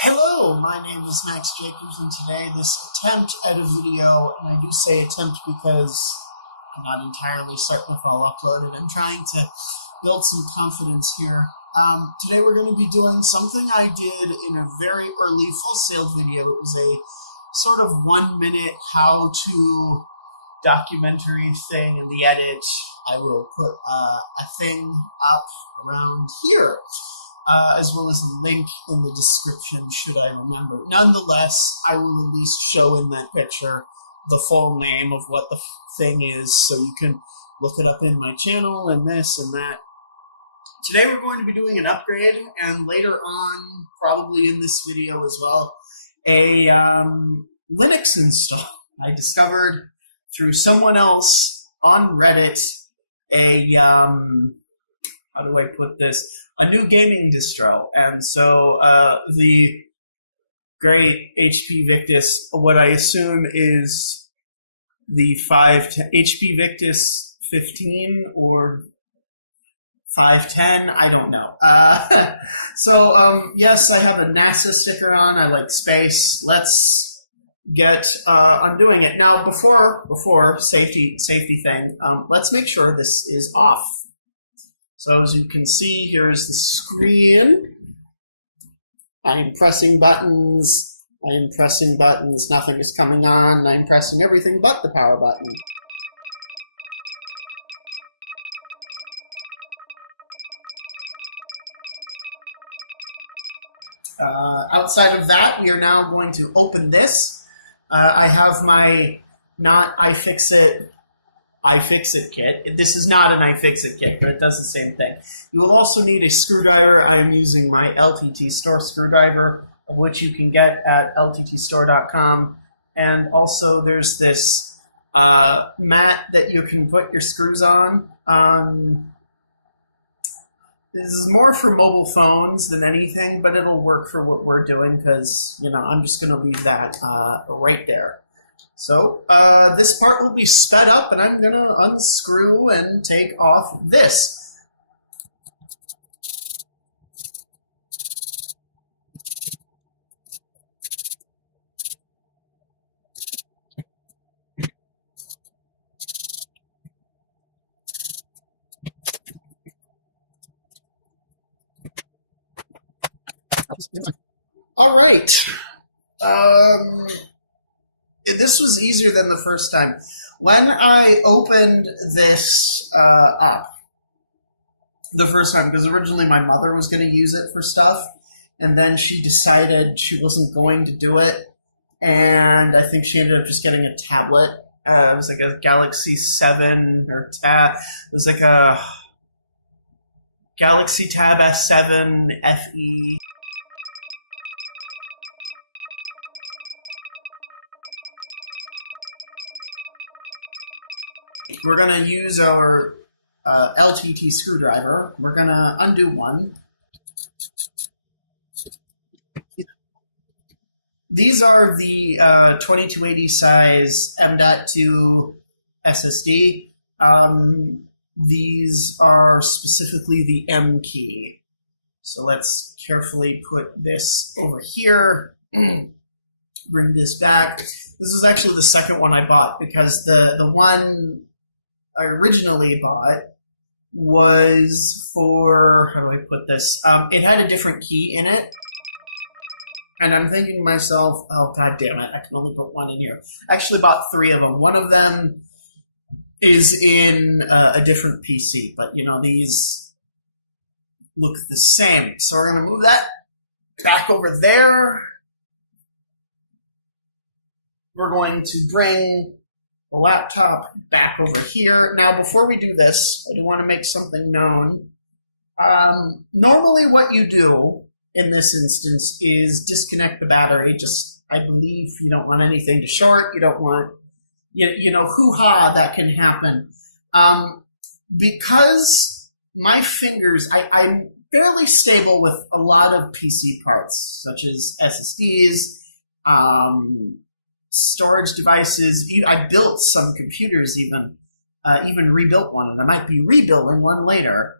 Hello, my name is Max Jacobs, and today this attempt at a video, and I do say attempt because I'm not entirely certain if I'll upload it. I'm trying to build some confidence here. Today we're going to be doing something I did in a very early Full Sail video. It was a sort of 1 minute how-to documentary thing in the edit. I will put a thing up around here. As well as a link in the description, should I remember. Nonetheless, I will at least show in that picture the full name of what the thing is, so you can look it up in my channel and this and that. Today we're going to be doing an upgrade, and later on, probably in this video as well, a Linux install. I discovered through someone else on Reddit a how do I put this? A new gaming distro. And so the great HP Victus, what I assume is the HP Victus 15 or 510, I don't know. Yes, I have a NASA sticker on. I like space. Let's get undoing it. Now, before safety thing, let's make sure this is off. So as you can see, here's the screen. I'm pressing buttons. Nothing is coming on. I'm pressing everything but the power button. Outside of that, we are now going to open this. I have my not iFixit kit. This is not an iFixit kit, but it does the same thing. You will also need a screwdriver. I'm using my LTT Store screwdriver, of which you can get at lttstore.com. And also there's this mat that you can put your screws on. This is more for mobile phones than anything, but it'll work for what we're doing because, I'm just going to leave that right there. So this part will be sped up, and I'm going to unscrew and take off this. All right. This was easier than the first time. When I opened this up the first time, because originally my mother was going to use it for stuff, and then she decided she wasn't going to do it, and I think she ended up just getting a tablet. It was like a Galaxy 7 or Tab. It was like a Galaxy Tab S7 FE. We're going to use our LTT screwdriver. We're going to undo one. These are the 2280 size M.2 SSD. These are specifically the M key. So let's carefully put this over here. Bring this back. This is actually the second one I bought because the one I originally bought was for, how do I put this? It had a different key in it. And I'm thinking to myself, oh, god damn it, I can only put one in here. I actually bought 3 of them. One of them is in a different PC, but these look the same. So we're going to move that back over there. We're going to bring the laptop back over here. Now, before we do this, I do want to make something known. Normally what you do in this instance is disconnect the battery. I believe you don't want anything to short. You don't want, hoo-ha, that can happen. Because my fingers, I'm fairly stable with a lot of PC parts, such as SSDs, storage devices. I built some computers even rebuilt one, and I might be rebuilding one later.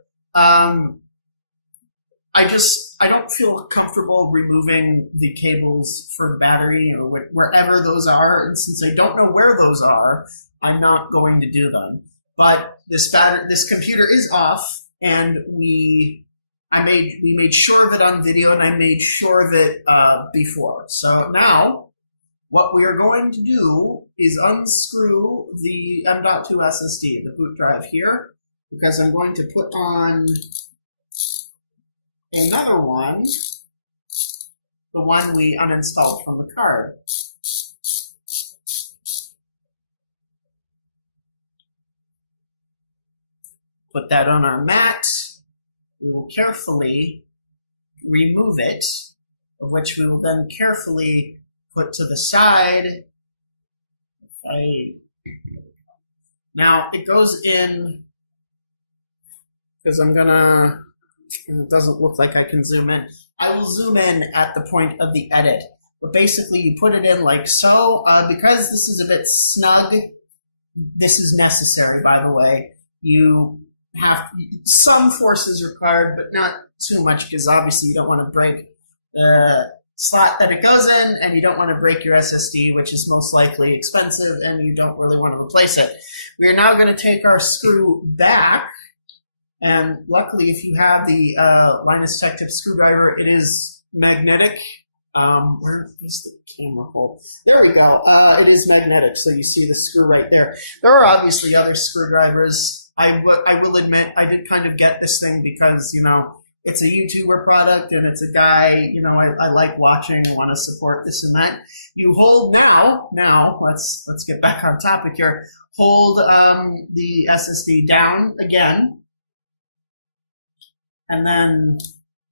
I don't feel comfortable removing the cables for the battery or wherever those are. And since I don't know where those are, I'm not going to do them. But this computer is off, and we made sure of it on video, and I made sure of it before. So now, what we are going to do is unscrew the M.2 SSD, the boot drive here, because I'm going to put on another one, the one we uninstalled from the card. Put that on our mat. We will carefully remove it, of which we will then carefully put to the side. Now it goes in, because it doesn't look like I can zoom in. I will zoom in at the point of the edit. But basically you put it in like so. Because this is a bit snug, this is necessary, by the way. You have some force is required, but not too much, because obviously you don't want to break the slot that it goes in, and you don't want to break your SSD, which is most likely expensive, and you don't really want to replace it. We are now going to take our screw back, and luckily if you have the Linus Tech Tip screwdriver, it is magnetic. Where is the camera hole? There we go. It is magnetic, so you see the screw right there. There are obviously other screwdrivers. I will admit, I did kind of get this thing because, you know, it's a YouTuber product and it's a guy, you know, I like watching, I want to support this and that. You hold now, let's get back on topic here. Hold the SSD down again, and then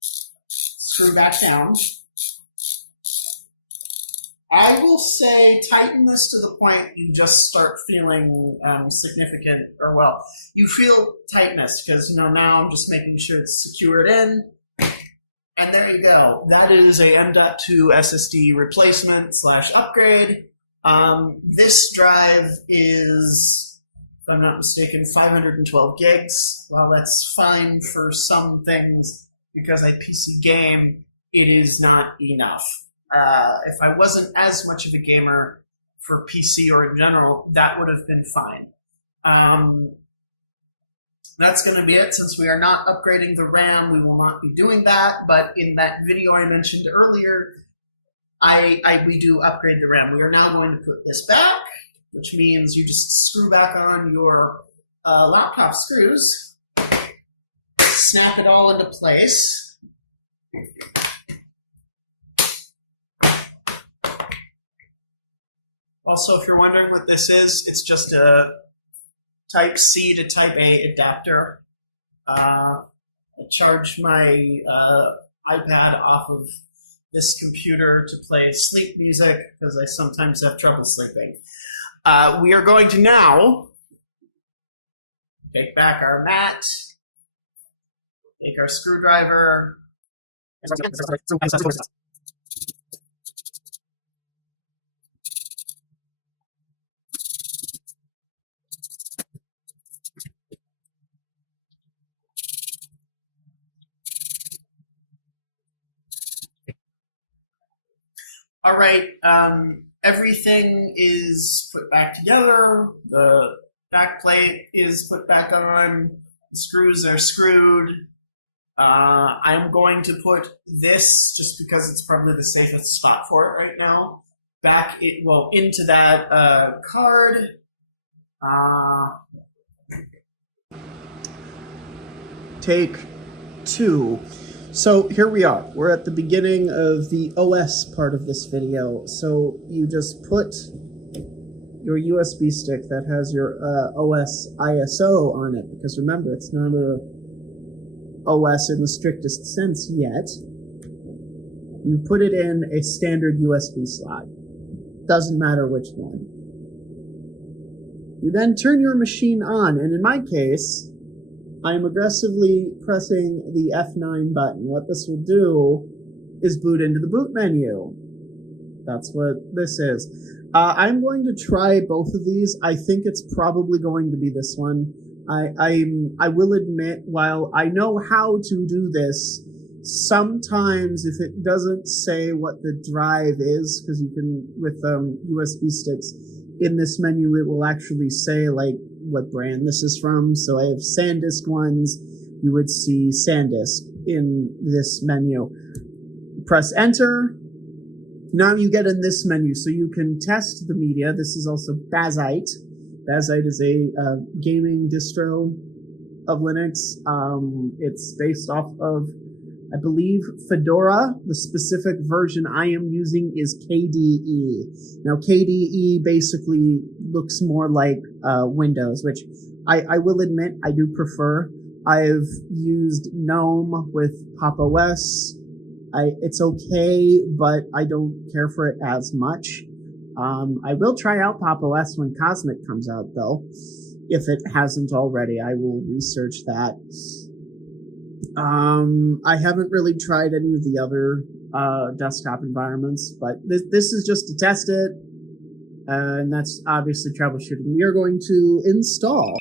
screw back down. I will say tighten this to the point you just start feeling significant, or well, you feel tightness, because, you know, now I'm just making sure it's secured in. And there you go. That is a M.2 SSD replacement / upgrade. This drive is, if I'm not mistaken, 512 gigs. Well, that's fine for some things, because I PC game, it is not enough. If I wasn't as much of a gamer for PC or in general, that would have been fine. That's going to be it. Since we are not upgrading the RAM, we will not be doing that. But in that video I mentioned earlier, we do upgrade the RAM. We are now going to put this back, which means you just screw back on your laptop screws, snap it all into place. Also, if you're wondering what this is, it's just a Type C to Type A adapter. I charge my iPad off of this computer to play sleep music, because I sometimes have trouble sleeping. We are going to now take back our mat, take our screwdriver, all right, everything is put back together. The back plate is put back on. The screws are screwed. I'm going to put this, just because it's probably the safest spot for it right now, back into that card. Take 2. So here we are. We're at the beginning of the OS part of this video. So you just put your USB stick that has your OS ISO on it, because remember, it's not a OS in the strictest sense yet. You put it in a standard USB slot. Doesn't matter which one. You then turn your machine on, and in my case, I'm aggressively pressing the F9 button. What this will do is boot into the boot menu. That's what this is. I'm going to try both of these. I think it's probably going to be this one. I will admit, while I know how to do this Sometimes if it doesn't say what the drive is, because you can, with USB sticks, in this menu it will actually say like what brand this is from. So I have SanDisk ones. You would see SanDisk in this menu. Press enter. Now you get in this menu, so you can test the media. This is also Bazite. Bazite is a gaming distro of Linux. It's based off of, I believe, Fedora. The specific version I am using is KDE. Now, KDE basically looks more like Windows, which I will admit I do prefer. I've used GNOME with Pop! OS. It's okay, but I don't care for it as much. I will try out Pop! OS when Cosmic comes out, though. If it hasn't already, I will research that. I haven't really tried any of the other desktop environments, but this is just to test it, and that's obviously troubleshooting. We are going to install.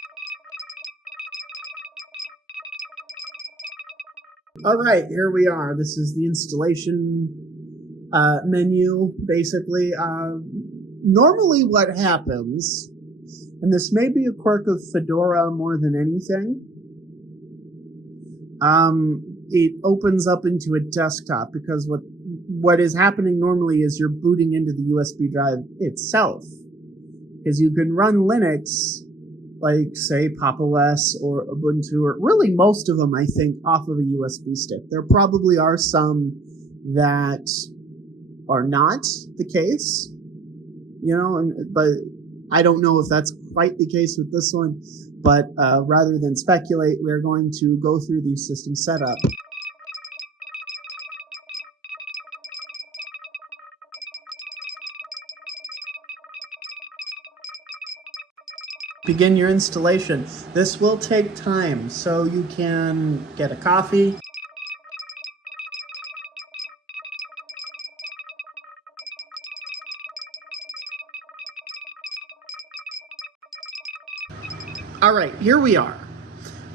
All right, here we are. This is the installation menu, basically. Normally what happens, and this may be a quirk of Fedora more than anything, it opens up into a desktop, because what is happening normally is you're booting into the USB drive itself. Because you can run Linux, like, say, Pop! OS or Ubuntu, or really most of them, I think, off of a USB stick. There probably are some that are not the case, but I don't know if that's quite the case with this one. But rather than speculate, we're going to go through the system setup. Begin your installation. This will take time, so you can get a coffee. All right, here we are.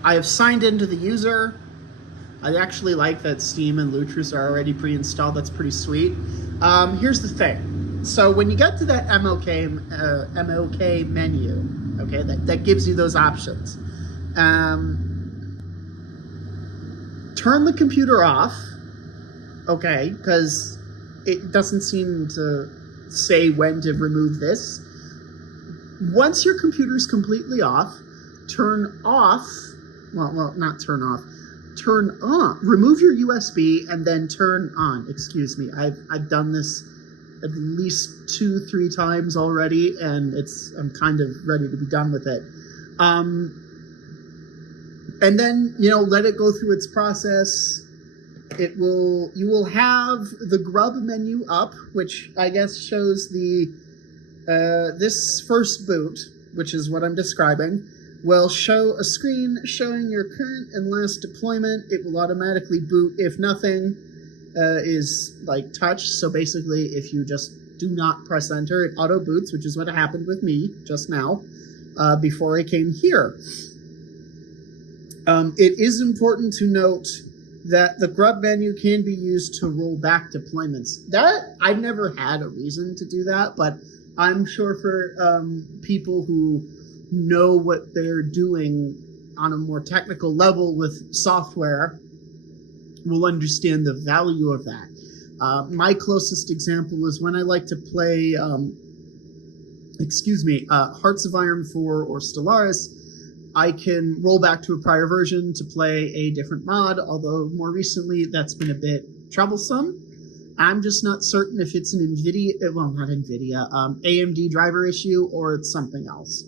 I have signed into the user. I actually like that Steam and Lutris are already pre-installed. That's pretty sweet. Here's the thing. So when you get to that MLK menu, okay, that gives you those options. Turn the computer off, okay, because it doesn't seem to say when to remove this. Once your computer's completely off, turn off, well, not turn off, turn on, remove your USB and then turn on. Excuse me, I've done this at least 2-3 times already, and I'm kind of ready to be done with it. And then, let it go through its process. You will have the grub menu up, which I guess shows this first boot, which is what I'm describing, will show a screen showing your current and last deployment. It will automatically boot if nothing is like touched. So basically, if you just do not press enter, it auto boots, which is what happened with me just now before I came here. It is important to note that the grub menu can be used to roll back deployments. That I've never had a reason to do that, but I'm sure for people who know what they're doing on a more technical level with software will understand the value of that. My closest example is when I like to play, Hearts of Iron 4 or Stellaris. I can roll back to a prior version to play a different mod, although more recently that's been a bit troublesome. I'm just not certain if it's an AMD driver issue or it's something else.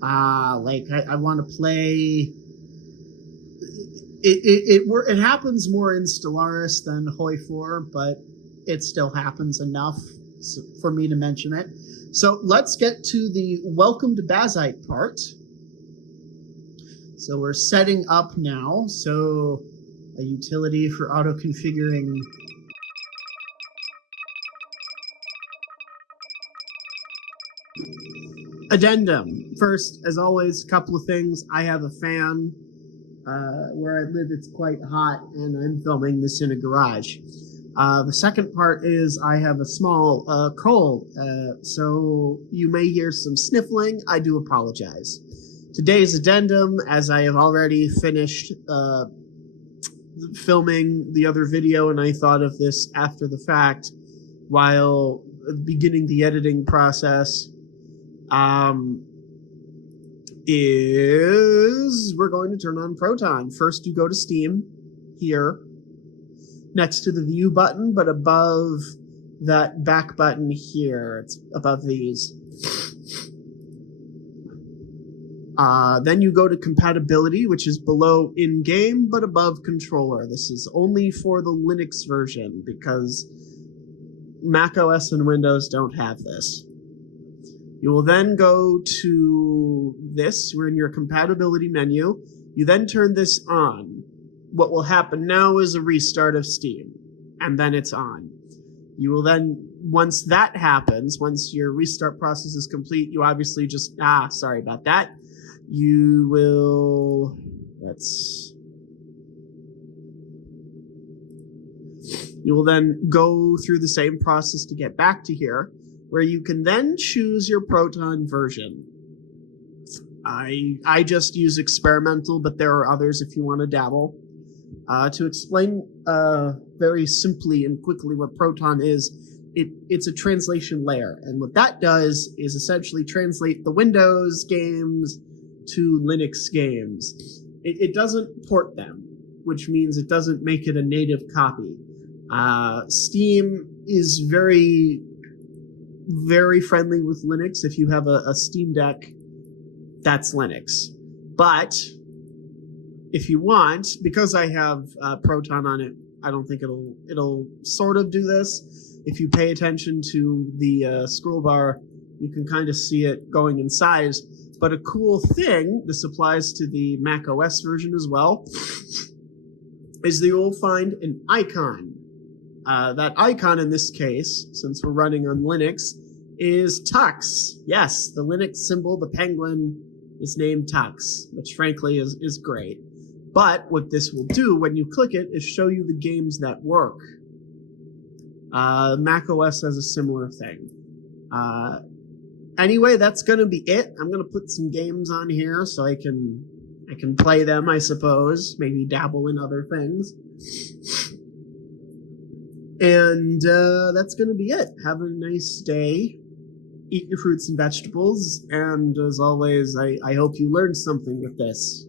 I want to play. It happens more in Stellaris than Hoi 4, but it still happens enough for me to mention it. So let's get to the welcome to Bazite part. So we're setting up now. So a utility for auto-configuring. Addendum. First, as always, a couple of things. I have a fan where I live, it's quite hot, and I'm filming this in a garage. The second part is I have a small cold, so you may hear some sniffling. I do apologize. Today's addendum, as I have already finished filming the other video, and I thought of this after the fact while beginning the editing process, is we're going to turn on Proton. First, you go to Steam here, next to the view button, but above that back button here. It's above these. Then you go to compatibility, which is below in-game, but above controller. This is only for the Linux version, because Mac OS and Windows don't have this. You will then go to this. We're in your compatibility menu. You then turn this on. What will happen now is a restart of Steam, and then it's on. You will then, once that happens, once your restart process is complete, you obviously just, sorry about that. You will, you will then go through the same process to get back to here, where you can then choose your Proton version. I just use experimental, but there are others if you want to dabble. To explain very simply and quickly what Proton is, it's a translation layer, and what that does is essentially translate the Windows games to Linux games. It doesn't port them, which means it doesn't make it a native copy. Steam is very, very friendly with Linux. If you have a Steam Deck, that's Linux. But if you want, because I have Proton on it, I don't think it'll sort of do this. If you pay attention to the scroll bar, you can kind of see it going in size. But a cool thing, this applies to the Mac OS version as well, is that you will find an icon. That icon in this case, since we're running on Linux, is Tux. Yes, the Linux symbol, the penguin, is named Tux, which frankly is great. But what this will do when you click it is show you the games that work. Mac OS has a similar thing. Anyway, that's going to be it. I'm going to put some games on here so I can play them, I suppose. Maybe dabble in other things. And that's going to be it. Have a nice day. Eat your fruits and vegetables. And as always, I hope you learned something with this.